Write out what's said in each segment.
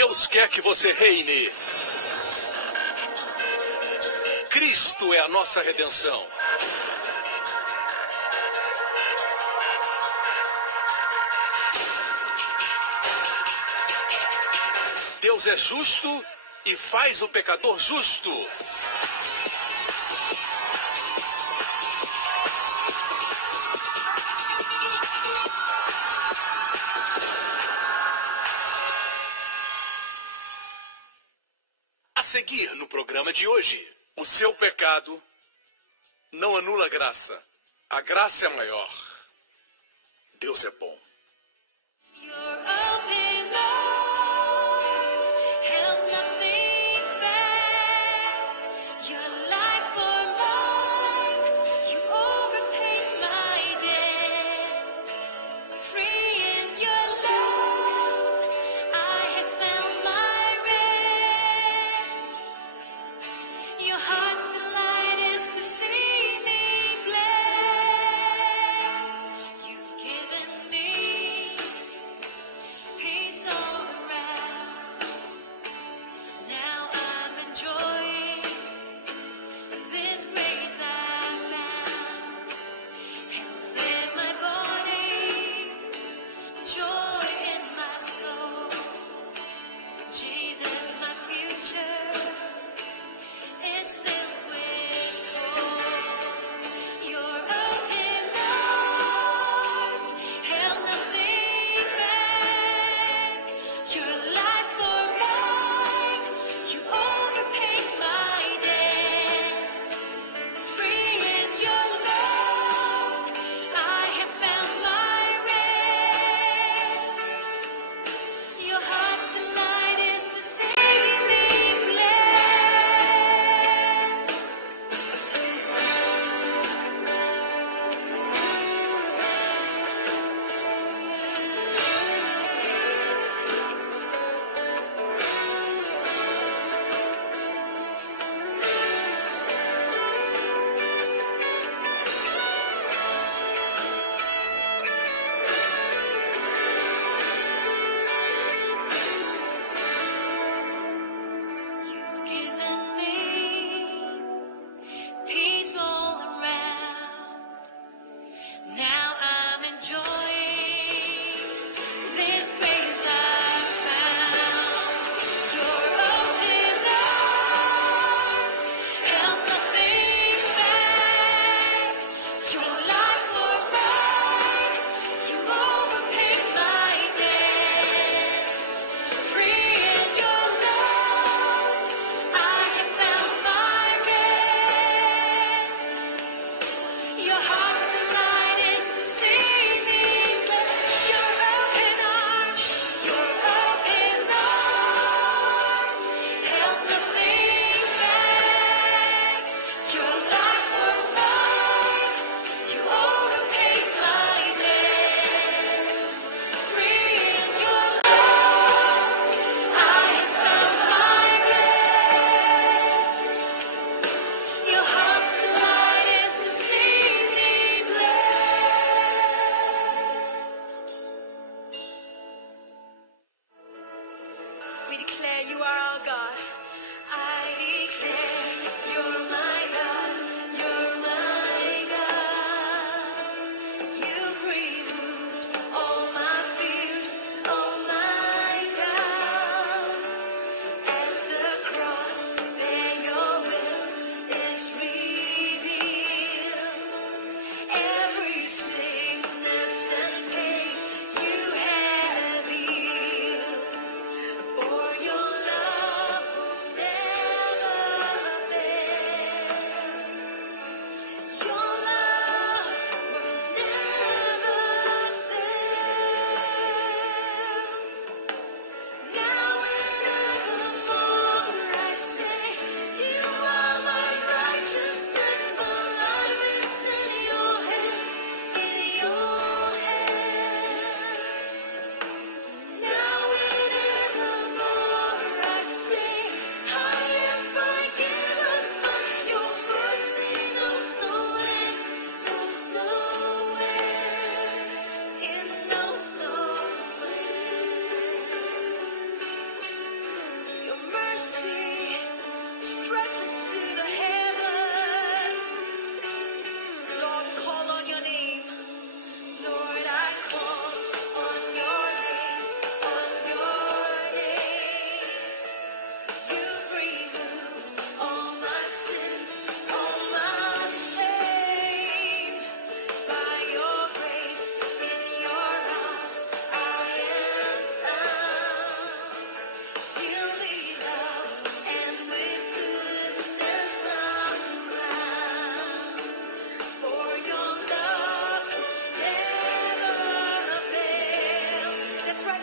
Deus quer que você reine. Cristo é a nossa redenção. Deus é justo e faz o pecador justo. A seguir no programa de hoje, o seu pecado não anula a graça. A graça é maior. Deus é bom. For your love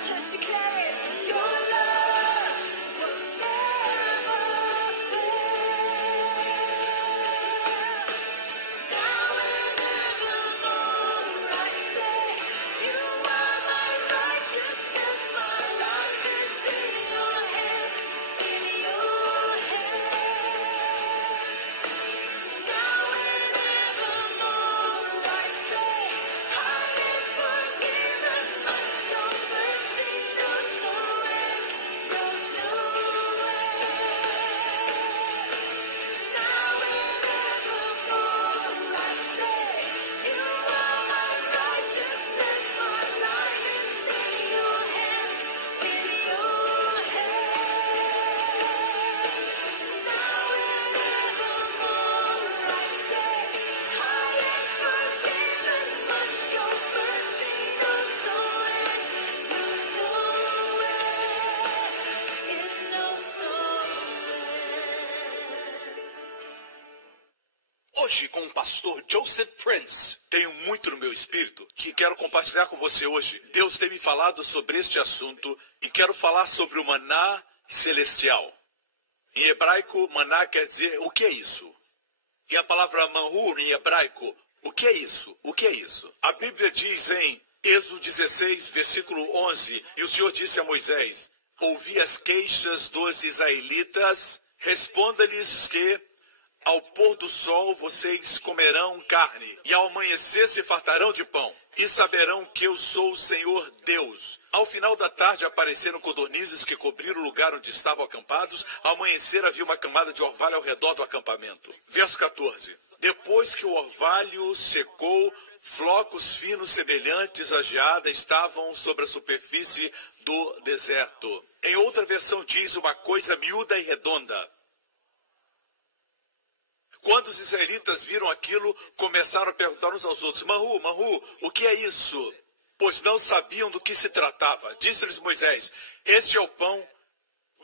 just declare it. Your love will never fail. Now and evermore I say, you are my righteousness. My life is in your hands, in your hands. Now and evermore I say, I am forgiven much. Your mercy knows no end, knows no end. Now and evermore I say, you are my righteousness. My life is in your hands, in your hands. Now and evermore I say, I am forgiven much. Your mercy knows no end, knows no end. It knows no end. Hoje, com o pastor Joseph Prince, tenho muito no meu espírito que quero compartilhar com você hoje. Deus tem me falado sobre este assunto e quero falar sobre o maná celestial. Em hebraico, maná quer dizer o que é isso? E a palavra manhu em hebraico, o que é isso? O que é isso? A Bíblia diz em Êxodo 16, versículo 11, e o Senhor disse a Moisés: ouvi as queixas dos israelitas, responda-lhes que ao pôr do sol vocês comerão carne, e ao amanhecer se fartarão de pão, e saberão que eu sou o Senhor Deus. Ao final da tarde apareceram codornizes que cobriram o lugar onde estavam acampados. Ao amanhecer havia uma camada de orvalho ao redor do acampamento. Verso 14. Depois que o orvalho secou, flocos finos semelhantes à geada estavam sobre a superfície do deserto. Em outra versão diz uma coisa miúda e redonda. Quando os israelitas viram aquilo, começaram a perguntar uns aos outros: Manhu, Manhu, o que é isso? Pois não sabiam do que se tratava. Disse-lhes Moisés: este é o pão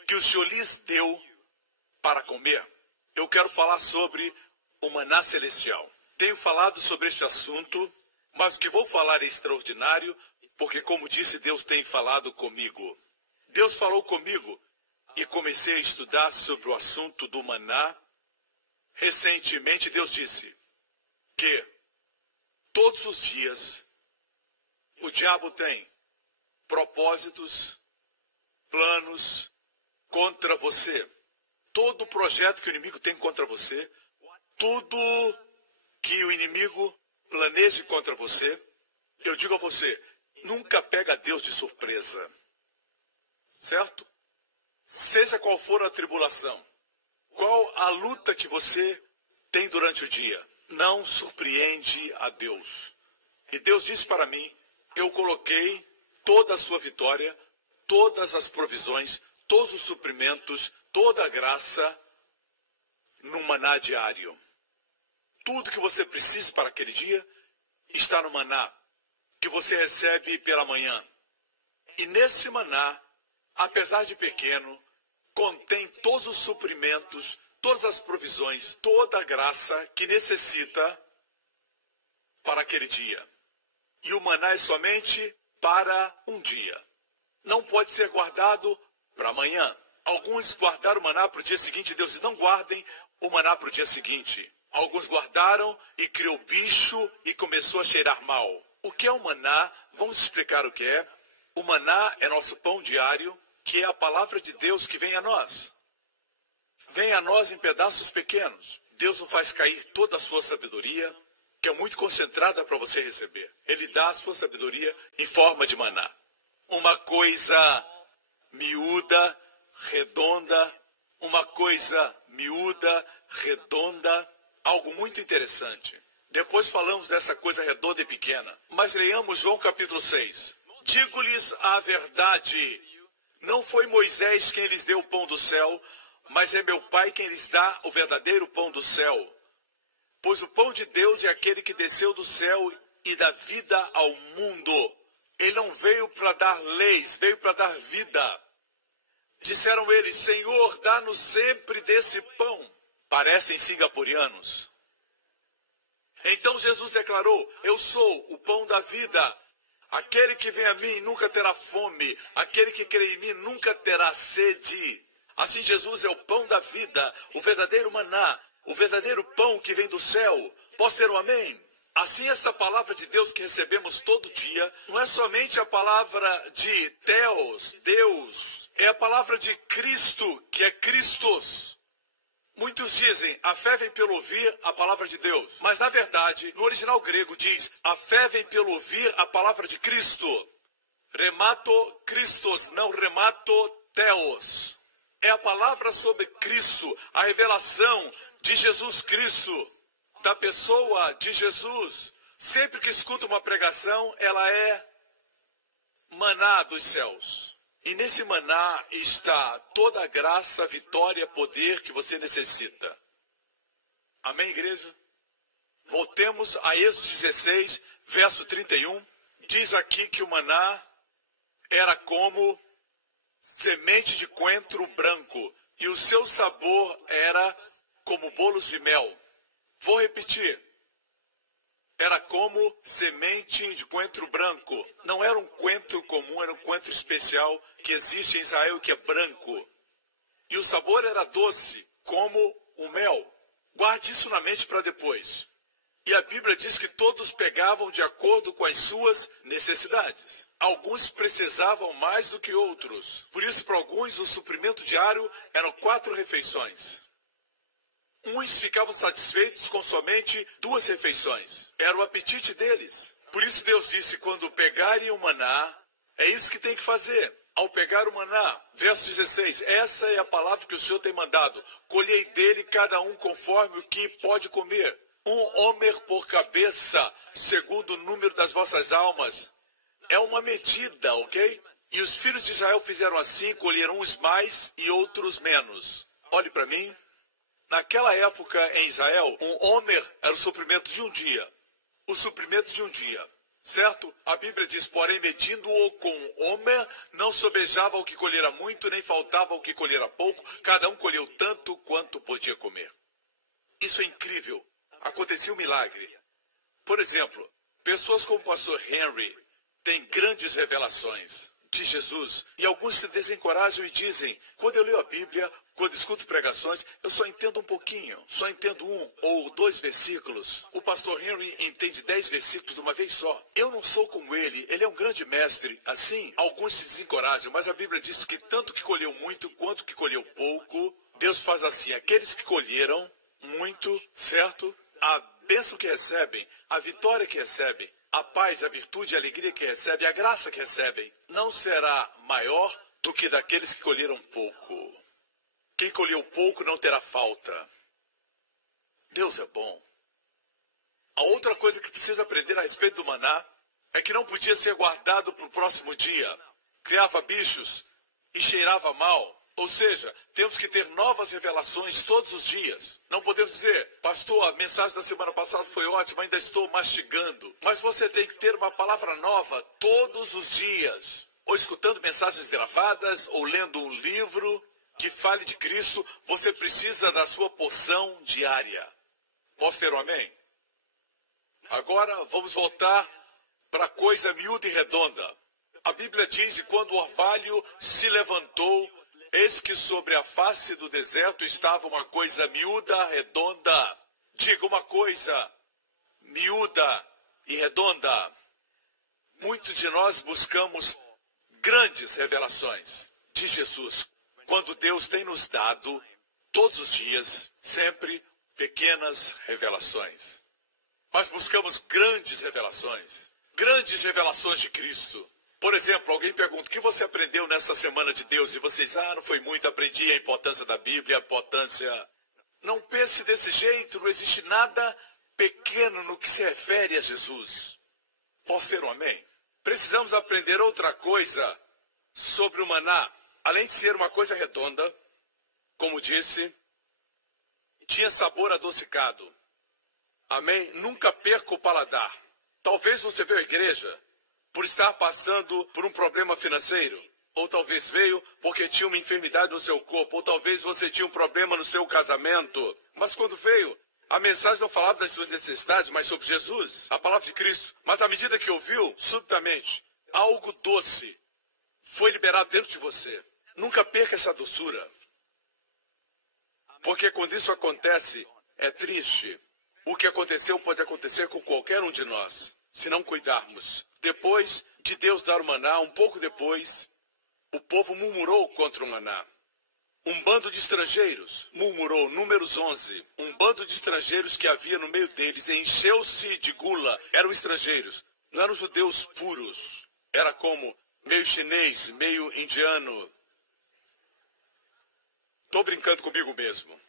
que o Senhor lhes deu para comer. Eu quero falar sobre o maná celestial. Tenho falado sobre este assunto, mas o que vou falar é extraordinário, porque, como disse, Deus tem falado comigo. Deus falou comigo e comecei a estudar sobre o assunto do maná. Recentemente, Deus disse que todos os dias o diabo tem propósitos, planos contra você. Todo projeto que o inimigo tem contra você, tudo que o inimigo planeje contra você, eu digo a você, nunca pega Deus de surpresa. Certo? Seja qual for a tribulação, qual a luta que você tem durante o dia, não surpreende a Deus. E Deus disse para mim, eu coloquei toda a sua vitória, todas as provisões, todos os suprimentos, toda a graça no maná diário. Tudo que você precisa para aquele dia está no maná, que você recebe pela manhã. E nesse maná, apesar de pequeno, contém todos os suprimentos, todas as provisões, toda a graça que necessita para aquele dia. E o maná é somente para um dia. Não pode ser guardado para amanhã. Alguns guardaram o maná para o dia seguinte, Deus disse, não guardem o maná para o dia seguinte. Alguns guardaram e criou bicho e começou a cheirar mal. O que é o maná? Vamos explicar o que é. O maná é nosso pão diário, que é a palavra de Deus que vem a nós. Vem a nós em pedaços pequenos. Deus não faz cair toda a sua sabedoria, que é muito concentrada para você receber. Ele dá a sua sabedoria em forma de maná. Uma coisa miúda, redonda, uma coisa miúda, redonda, algo muito interessante. Depois falamos dessa coisa redonda e pequena. Mas leiamos João capítulo 6. Digo-lhes a verdade, não foi Moisés quem lhes deu o pão do céu, mas é meu Pai quem lhes dá o verdadeiro pão do céu. Pois o pão de Deus é aquele que desceu do céu e dá vida ao mundo. Ele não veio para dar leis, veio para dar vida. Disseram eles, Senhor, dá-nos sempre desse pão. Parecem singapurianos. Então Jesus declarou, eu sou o pão da vida. Aquele que vem a mim nunca terá fome. Aquele que crê em mim nunca terá sede. Assim Jesus é o pão da vida, o verdadeiro maná, o verdadeiro pão que vem do céu. Posso ter um amém? Assim, essa palavra de Deus que recebemos todo dia, não é somente a palavra de Theos, Deus, é a palavra de Cristo, que é Christos. Muitos dizem, a fé vem pelo ouvir a palavra de Deus. Mas, na verdade, no original grego diz, a fé vem pelo ouvir a palavra de Cristo. Remato Christos, não remato Theos. É a palavra sobre Cristo, a revelação de Jesus Cristo, da pessoa de Jesus. Sempre que escuto uma pregação, ela é maná dos céus. E nesse maná está toda a graça, vitória, poder que você necessita. Amém, igreja? Voltemos a Êxodo 16, verso 31. Diz aqui que o maná era como semente de coentro branco. E o seu sabor era como bolos de mel. Vou repetir. Era como semente de coentro branco. Não era um coentro comum, era um coentro especial que existe em Israel que é branco. E o sabor era doce, como o mel. Guarde isso na mente para depois. E a Bíblia diz que todos pegavam de acordo com as suas necessidades. Alguns precisavam mais do que outros. Por isso, para alguns, o suprimento diário eram 4 refeições. Uns ficavam satisfeitos com somente 2 refeições. Era o apetite deles. Por isso Deus disse, quando pegarem o maná, é isso que tem que fazer. Ao pegar o maná, verso 16, essa é a palavra que o Senhor tem mandado. Colhei dele cada um conforme o que pode comer. 1 homer por cabeça, segundo o número das vossas almas. É uma medida, ok? E os filhos de Israel fizeram assim, colheram uns mais e outros menos. Olhe para mim. Naquela época, em Israel, 1 homer era o suprimento de um dia. O suprimento de um dia. Certo? A Bíblia diz, porém, medindo-o com homer, não sobejava o que colhera muito, nem faltava o que colhera pouco. Cada um colheu tanto quanto podia comer. Isso é incrível. Acontecia um milagre. Por exemplo, pessoas como o pastor Henry têm grandes revelações de Jesus. E alguns se desencorajam e dizem, quando eu leio a Bíblia, quando escuto pregações, eu só entendo um pouquinho, só entendo 1 ou 2 versículos. O pastor Henry entende 10 versículos de uma vez só. Eu não sou como ele é um grande mestre. Assim, alguns se desencorajam, mas a Bíblia diz que tanto que colheu muito quanto que colheu pouco, Deus faz assim, aqueles que colheram muito, certo? A bênção que recebem, a vitória que recebem, a paz, a virtude e a alegria que recebem, a graça que recebem, não será maior do que daqueles que colheram pouco. Quem colheu pouco não terá falta. Deus é bom. A outra coisa que precisa aprender a respeito do maná é que não podia ser guardado para o próximo dia. Criava bichos e cheirava mal. Ou seja, temos que ter novas revelações todos os dias. Não podemos dizer, pastor, a mensagem da semana passada foi ótima, ainda estou mastigando. Mas você tem que ter uma palavra nova todos os dias. Ou escutando mensagens gravadas, ou lendo um livro que fale de Cristo. Você precisa da sua porção diária. Posso ter um amém? Agora vamos voltar para a coisa miúda e redonda. A Bíblia diz que quando o orvalho se levantou, eis que sobre a face do deserto estava uma coisa miúda, redonda. Diga uma coisa miúda e redonda. Muitos de nós buscamos grandes revelações de Jesus, quando Deus tem nos dado, todos os dias, sempre, pequenas revelações. Mas buscamos grandes revelações de Cristo. Por exemplo, alguém pergunta, o que você aprendeu nessa semana de Deus? E vocês, não foi muito, aprendi a importância da Bíblia, a importância... Não pense desse jeito, não existe nada pequeno no que se refere a Jesus. Posso ter um amém? Precisamos aprender outra coisa sobre o maná. Além de ser uma coisa redonda, como disse, tinha sabor adocicado. Amém? Nunca perca o paladar. Talvez você veio à igreja por estar passando por um problema financeiro. Ou talvez veio porque tinha uma enfermidade no seu corpo. Ou talvez você tinha um problema no seu casamento. Mas quando veio, A mensagem não falava das suas necessidades, mas sobre Jesus, a palavra de Cristo. Mas à medida que ouviu, subitamente, algo doce foi liberado dentro de você. Nunca perca essa doçura. Porque quando isso acontece, é triste. O que aconteceu pode acontecer com qualquer um de nós, se não cuidarmos. Depois de Deus dar o maná, um pouco depois, o povo murmurou contra o maná. Um bando de estrangeiros murmurou, Números 11. Um bando de estrangeiros que havia no meio deles encheu-se de gula. Eram estrangeiros, não eram judeus puros. Era como meio chinês, meio indiano. Estou brincando comigo mesmo.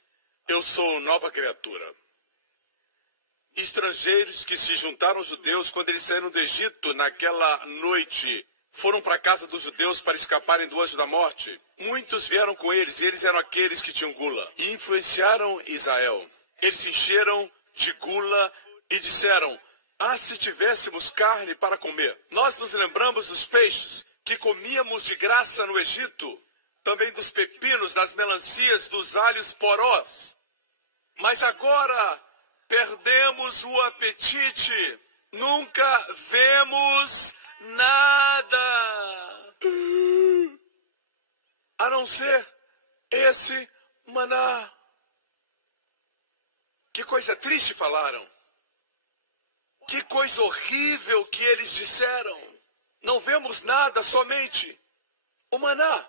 Eu sou nova criatura. Estrangeiros que se juntaram aos judeus quando eles saíram do Egito naquela noite. Foram para a casa dos judeus para escaparem do anjo da morte. Muitos vieram com eles, e eles eram aqueles que tinham gula. E influenciaram Israel. Eles se encheram de gula e disseram, se tivéssemos carne para comer. Nós nos lembramos dos peixes que comíamos de graça no Egito. Também dos pepinos, das melancias, dos alhos porós. Mas agora perdemos o apetite. Nunca vemos nada a não ser esse maná. Que coisa triste falaram. Que coisa horrível que eles disseram. Não vemos nada, somente o maná.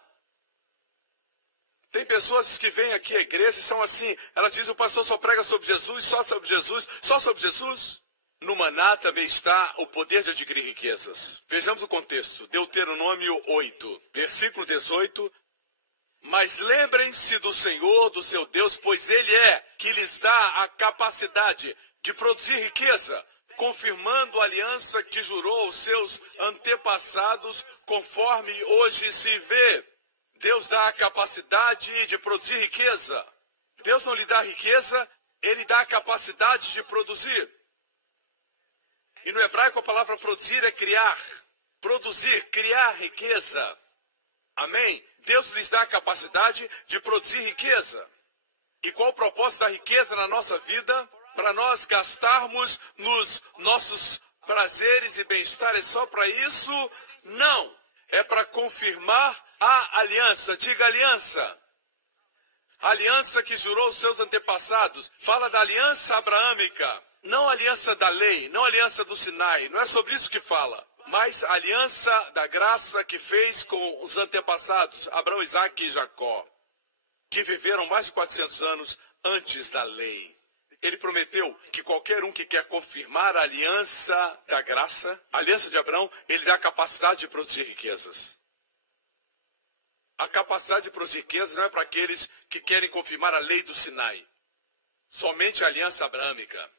Tem pessoas que vêm aqui à igreja e são assim. Elas dizem, o pastor só prega sobre Jesus, só sobre Jesus, só sobre Jesus. No maná também está o poder de adquirir riquezas. Vejamos o contexto. Deuteronômio 8, versículo 18. Mas lembrem-se do Senhor, do seu Deus, pois Ele é que lhes dá a capacidade de produzir riqueza, confirmando a aliança que jurou aos seus antepassados, conforme hoje se vê. Deus dá a capacidade de produzir riqueza. Deus não lhe dá riqueza, Ele dá a capacidade de produzir. E no hebraico a palavra produzir é criar. Produzir, criar riqueza. Amém? Deus lhes dá a capacidade de produzir riqueza. E qual o propósito da riqueza na nossa vida? Para nós gastarmos nos nossos prazeres e bem-estar. É só para isso? Não. É para confirmar a aliança. Diga aliança. A aliança que jurou os seus antepassados. Fala da aliança abraâmica. Não a aliança da lei, não a aliança do Sinai. Não é sobre isso que fala. Mas a aliança da graça que fez com os antepassados, Abraão, Isaque e Jacó, que viveram mais de 400 anos antes da lei. Ele prometeu que qualquer um que quer confirmar a aliança da graça, a aliança de Abraão, ele dá a capacidade de produzir riquezas. A capacidade de produzir riquezas não é para aqueles que querem confirmar a lei do Sinai. Somente a aliança abraâmica.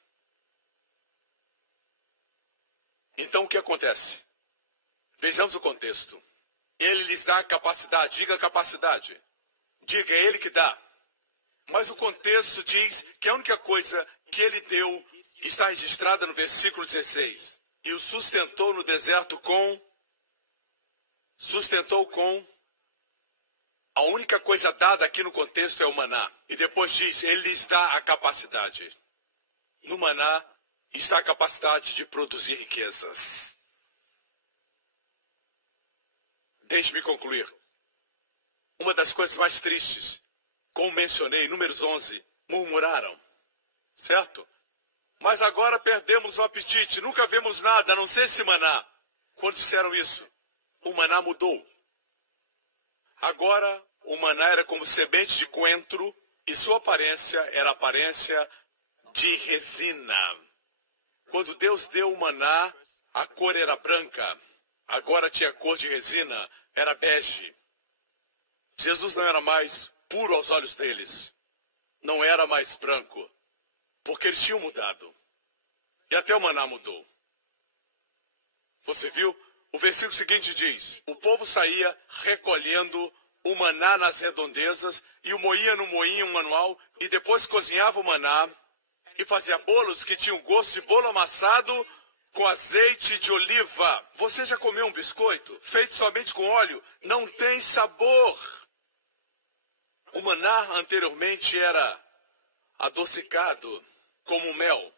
Então o que acontece? Vejamos o contexto. Ele lhes dá a capacidade, diga capacidade. Diga, é Ele que dá. Mas o contexto diz que a única coisa que Ele deu está registrada no versículo 16. E o sustentou no deserto com... A única coisa dada aqui no contexto é o maná. E depois diz, Ele lhes dá a capacidade. No maná está a capacidade de produzir riquezas. Deixe-me concluir. Uma das coisas mais tristes, como mencionei, Números 11, murmuraram, certo? Mas agora perdemos o apetite, nunca vemos nada, a não ser esse maná. Quando disseram isso, o maná mudou. Agora, o maná era como semente de coentro e sua aparência era a aparência de resina. Quando Deus deu o maná, a cor era branca. Agora tinha cor de resina, era bege. Jesus não era mais puro aos olhos deles. Não era mais branco, porque eles tinham mudado. E até o maná mudou. Você viu? O versículo seguinte diz, o povo saía recolhendo o maná nas redondezas e o moía no moinho manual e depois cozinhava o maná e fazia bolos que tinham gosto de bolo amassado com azeite de oliva. Você já comeu um biscoito feito somente com óleo? Não tem sabor. O maná anteriormente era adocicado. como mel.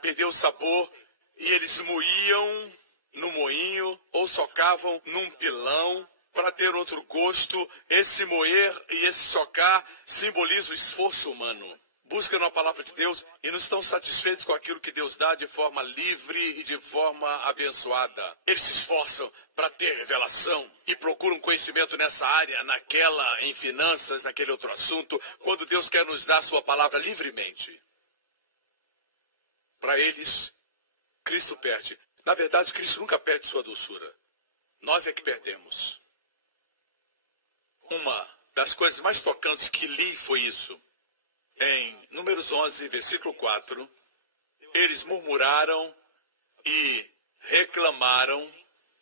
Perdeu o sabor e eles moíam no moinho ou socavam num pilão para ter outro gosto. Esse moer e esse socar simboliza o esforço humano. Buscam a palavra de Deus e não estão satisfeitos com aquilo que Deus dá de forma livre e de forma abençoada. Eles se esforçam para ter revelação e procuram conhecimento nessa área, naquela, em finanças, naquele outro assunto, quando Deus quer nos dar sua palavra livremente. Para eles, Cristo perde. Na verdade, Cristo nunca perde sua doçura. Nós é que perdemos. Uma das coisas mais tocantes que li foi isso. Em Números 11, versículo 4, eles murmuraram e reclamaram.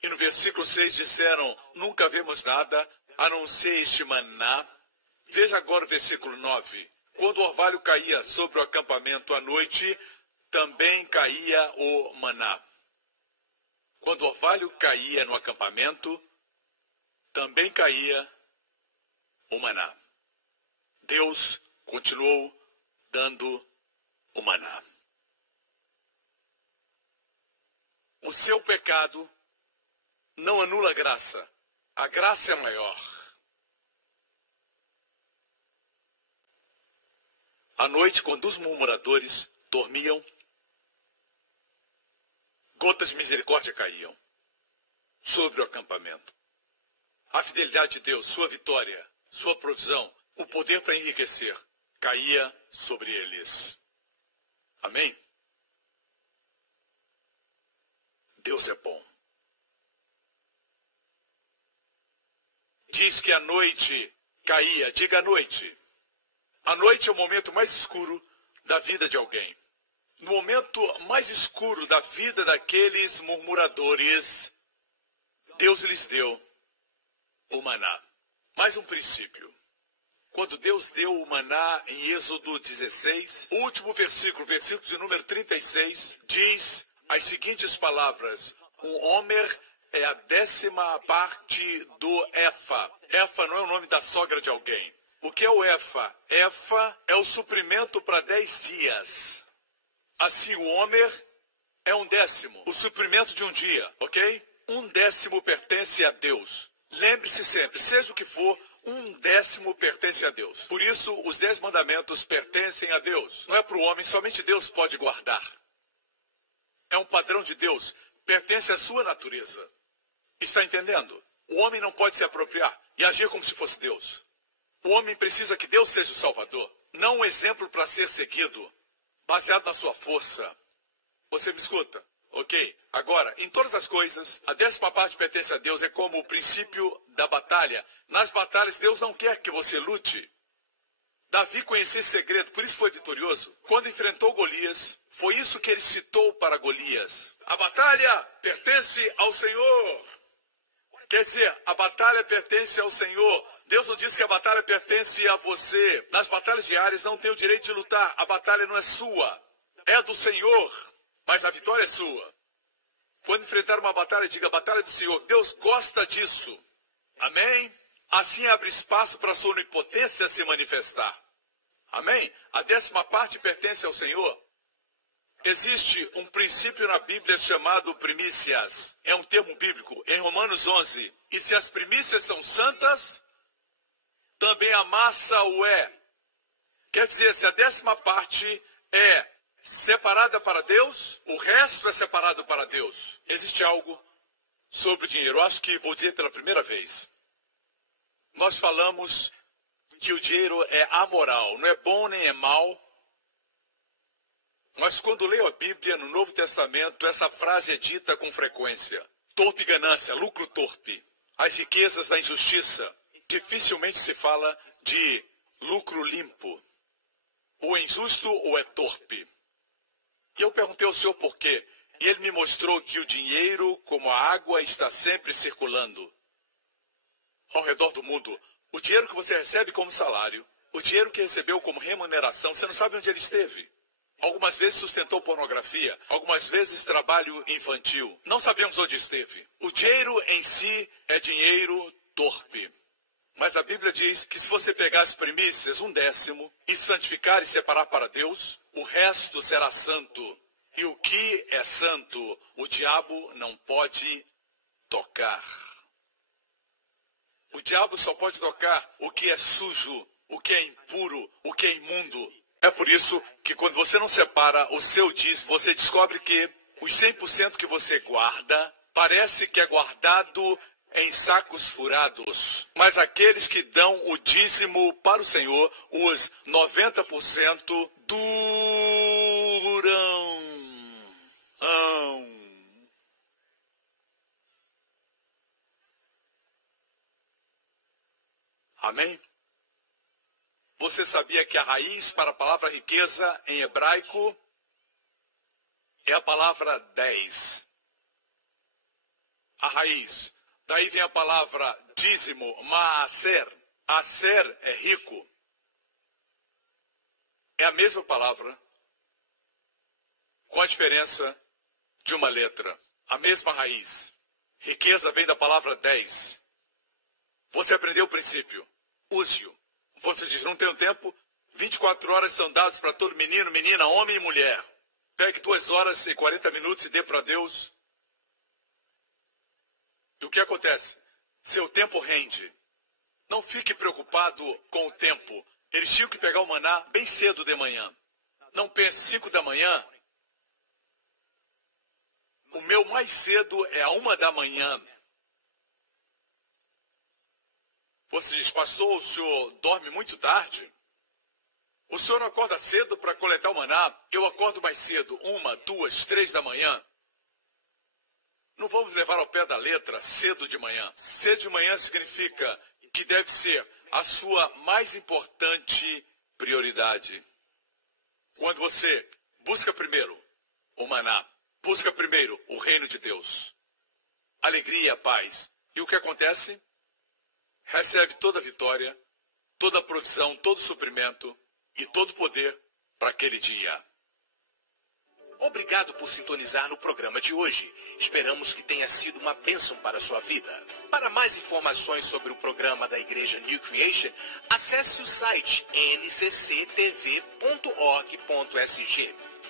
E no versículo 6 disseram, nunca vemos nada a não ser este maná. Veja agora o versículo 9. Quando o orvalho caía sobre o acampamento à noite, também caía o maná. Quando o orvalho caía no acampamento, também caía o maná. Deus continuou dando o maná. O seu pecado não anula a graça. A graça é maior. À noite, quando os murmuradores dormiam, gotas de misericórdia caíam sobre o acampamento. A fidelidade de Deus, sua vitória, sua provisão, o poder para enriquecer, caía sobre eles. Amém? Deus é bom. Diz que a noite caía. Diga a noite. A noite é o momento mais escuro da vida de alguém. No momento mais escuro da vida daqueles murmuradores, Deus lhes deu o maná. Mais um princípio. Quando Deus deu o maná em Êxodo 16, o último versículo, versículo de número 36, diz as seguintes palavras. Um homer é a 10ª parte do efa. Efa não é o nome da sogra de alguém. O que é o efa? Efa é o suprimento para 10 dias. Assim, o homer é 1/10, o suprimento de um dia, ok? 1/10 pertence a Deus. Lembre-se sempre, seja o que for, 1/10 pertence a Deus. Por isso, os 10 mandamentos pertencem a Deus. Não é para o homem, somente Deus pode guardar. É um padrão de Deus, pertence à sua natureza. Está entendendo? O homem não pode se apropriar e agir como se fosse Deus. O homem precisa que Deus seja o Salvador, não um exemplo para ser seguido, baseado na sua força. Você me escuta? Ok? Agora, em todas as coisas, a 10ª parte pertence a Deus, é como o princípio da batalha. Nas batalhas, Deus não quer que você lute. Davi conhecia esse segredo, por isso foi vitorioso. Quando enfrentou Golias, foi isso que ele citou para Golias. A batalha pertence ao Senhor. Quer dizer, a batalha pertence ao Senhor. Deus não diz que a batalha pertence a você. Nas batalhas diárias não tem o direito de lutar. A batalha não é sua. É do Senhor. Mas a vitória é sua. Quando enfrentar uma batalha, diga, a batalha é do Senhor. Deus gosta disso. Amém? Assim abre espaço para a sua onipotência se manifestar. Amém? A 10ª parte pertence ao Senhor. Existe um princípio na Bíblia chamado primícias. É um termo bíblico, em Romanos 11. E se as primícias são santas, também a massa o é. Quer dizer, se a 10ª parte é separada para Deus, o resto é separado para Deus. Existe algo sobre o dinheiro. Eu acho que vou dizer pela primeira vez. Nós falamos que o dinheiro é amoral. Não é bom nem é mal. Mas quando leio a Bíblia, no Novo Testamento, essa frase é dita com frequência. Torpe ganância, lucro torpe. As riquezas da injustiça. Dificilmente se fala de lucro limpo. Ou é injusto ou é torpe. E eu perguntei ao Senhor por quê. E ele me mostrou que o dinheiro, como a água, está sempre circulando ao redor do mundo. O dinheiro que você recebe como salário, o dinheiro que recebeu como remuneração, você não sabe onde ele esteve. Algumas vezes sustentou pornografia, algumas vezes trabalho infantil. Não sabemos onde esteve. O dinheiro em si é dinheiro torpe. Mas a Bíblia diz que se você pegar as primícias, 1/10, e santificar e separar para Deus, o resto será santo. E o que é santo, o diabo não pode tocar. O diabo só pode tocar o que é sujo, o que é impuro, o que é imundo. É por isso que quando você não separa o seu dízimo, você descobre que os 100% que você guarda, parece que é guardado em sacos furados. Mas aqueles que dão o dízimo para o Senhor, os 90% duram. Amém? Você sabia que a raiz para a palavra riqueza em hebraico é a palavra 10? A raiz. Daí vem a palavra dízimo, maaser. Aser é rico. É a mesma palavra, com a diferença de uma letra. A mesma raiz. Riqueza vem da palavra 10. Você aprendeu o princípio. Use-o. Você diz, não tenho tempo. 24 horas são dados para todo menino, menina, homem e mulher. Pegue 2 horas e 40 minutos e dê para Deus. E o que acontece? Seu tempo rende. Não fique preocupado com o tempo. Eles tinham que pegar o maná bem cedo de manhã. Não pense 5 da manhã. O meu mais cedo é a 1 da manhã. Você diz, pastor, o senhor dorme muito tarde? O senhor não acorda cedo para coletar o maná? Eu acordo mais cedo, 1, 2, 3 da manhã. Não vamos levar ao pé da letra cedo de manhã. Cedo de manhã significa que deve ser a sua mais importante prioridade. Quando você busca primeiro o maná, busca primeiro o reino de Deus, alegria e paz. E o que acontece? Recebe toda a vitória, toda a provisão, todo o suprimento e todo o poder para aquele dia. Obrigado por sintonizar no programa de hoje. Esperamos que tenha sido uma bênção para a sua vida. Para mais informações sobre o programa da Igreja New Creation, acesse o site ncctv.org.sg.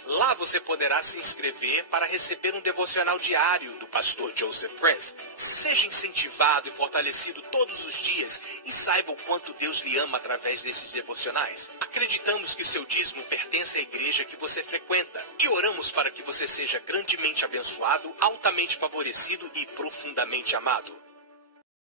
Lá você poderá se inscrever para receber um devocional diário do pastor Joseph Prince. Seja incentivado e fortalecido todos os dias e saiba o quanto Deus lhe ama através desses devocionais. Acreditamos que seu dízimo pertence à igreja que você frequenta e oramos para que você seja grandemente abençoado, altamente favorecido e profundamente amado.